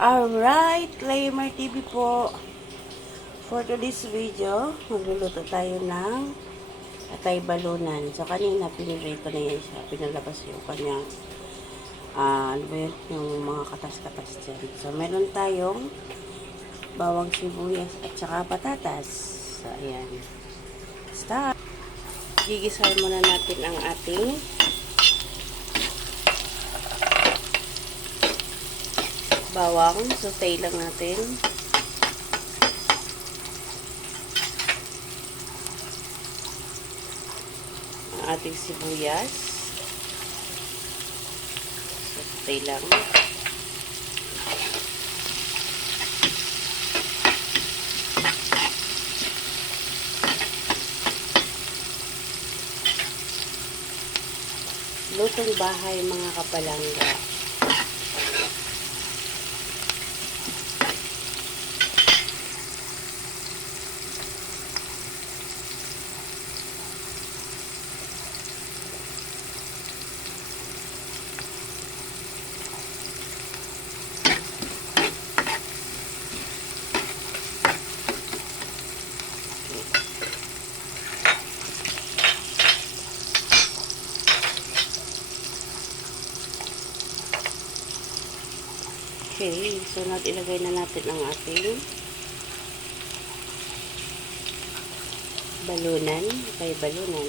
Alright, Claimer TV po. For today's video, magluluto tayo ng atay balunan. So, kanina pinirito na yan siya. Pinalabas yung kanyang, ano ba yun, yung mga katas-katas dyan. So, meron tayong bawang sibuyas at saka patatas. So, ayan. Start. Gigisahin muna natin ang ating bawang. Sautay lang natin. Ang ating sibuyas. Sautay lang. Lutong bahay mga kapalangga. Okay, so ilagay na natin ang ating balunan, balunan.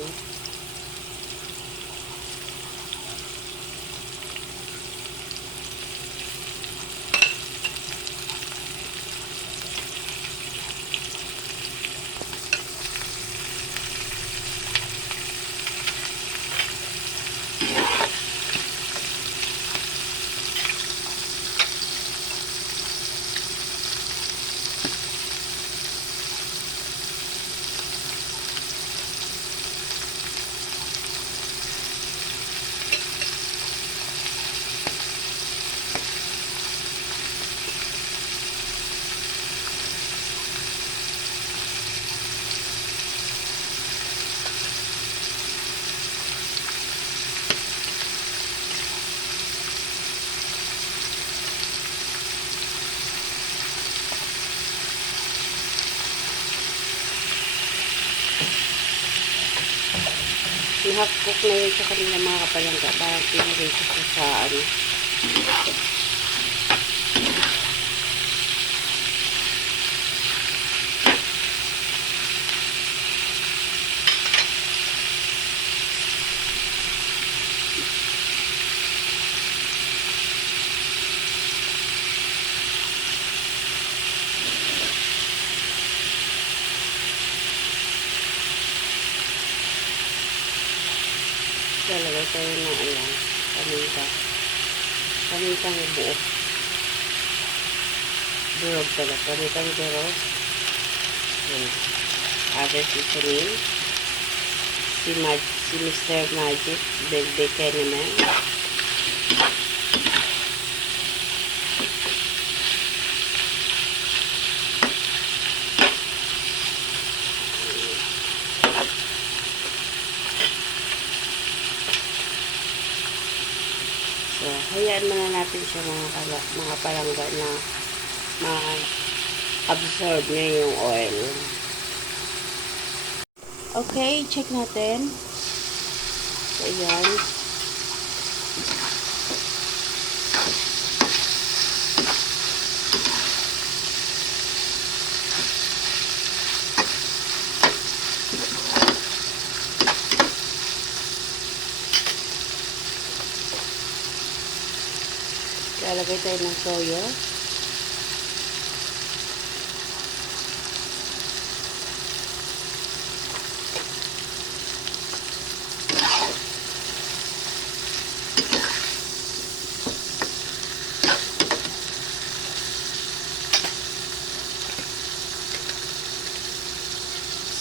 I-half-cook na yun sa kanila mga kapalangga. Parang pinirito ko sa ano. Lalagay tayo ng paminta. Pamintang buo. Durog pala. Pamintang durog. Other seasoning. Si Mr. Magic. Big naman. So, hayaan muna natin siya mga palangga na ma-absorb niya yung oil. Okay, check natin. So, ayan. Lalagay tayo ng toyo.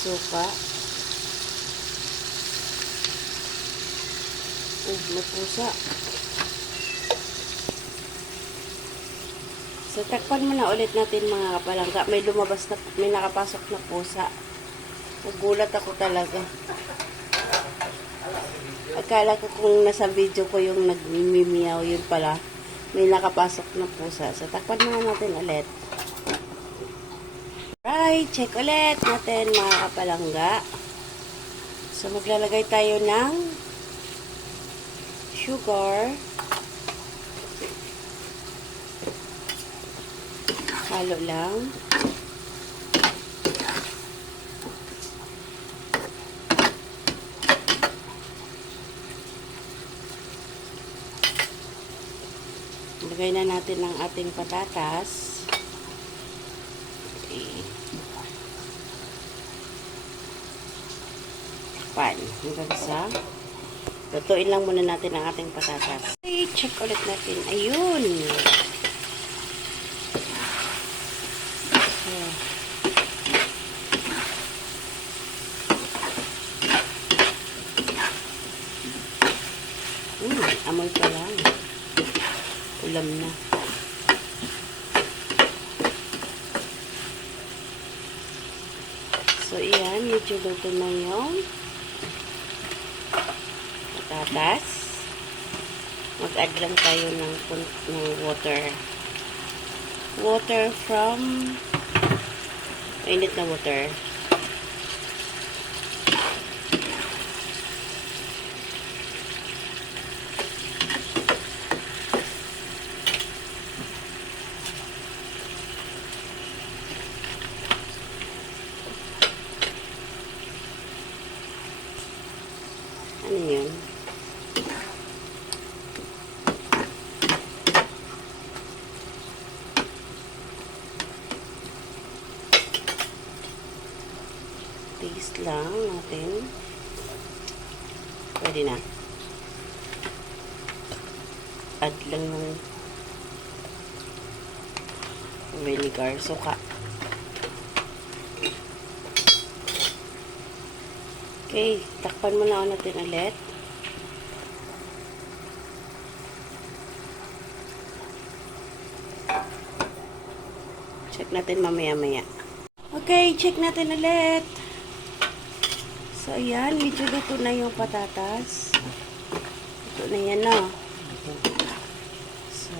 Suka. May pusa. So, takpan muna ulit natin mga kapalangga. May lumabas na, may nakapasok na pusa. Nagulat ako talaga. Akala ko kung nasa video ko yung nagmimiyaw, yun pala. may nakapasok na pusa. So, takpan muna natin ulit. Right, check ulit natin mga kapalangga. So, maglalagay tayo ng sugar. Halo lang. Lagay na natin ang ating patatas. Okay. Pan. Hanggang sa lutuin lang muna natin ang ating patatas. Okay, check ulit natin. Ayun. So, amoy pa lang. Ulam na. So, iyan. Medyo luto na yung patatas. Mag-add lang tayo ng water. Water from init na water. Ano yun? Taste lang natin. Pwede na. Add lang ng vinegar, suka. Okay, takpan muna natin ulit. Check natin mamaya-maya. Okay, check natin ulit. So, ayan, medyo luto na yung patatas. Luto na yan, no? So,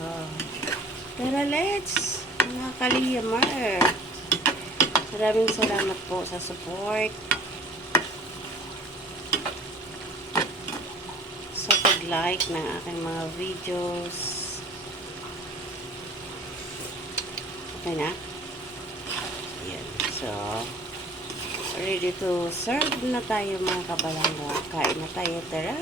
tara, let's! Mga kaliyamar. Maraming salamat po sa support. Sa pag-like ng aking mga videos. Okay na? Ayan. So, ready to serve na tayo mga kabalangga. Kain na tayo. Tara!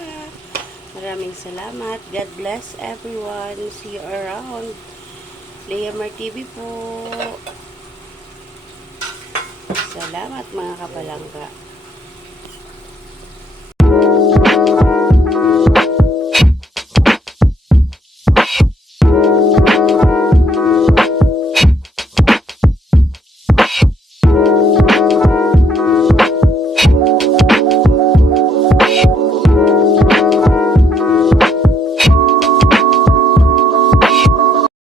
Maraming salamat. God bless everyone. See you around. Leamar TV po. Salamat mga kabalangga.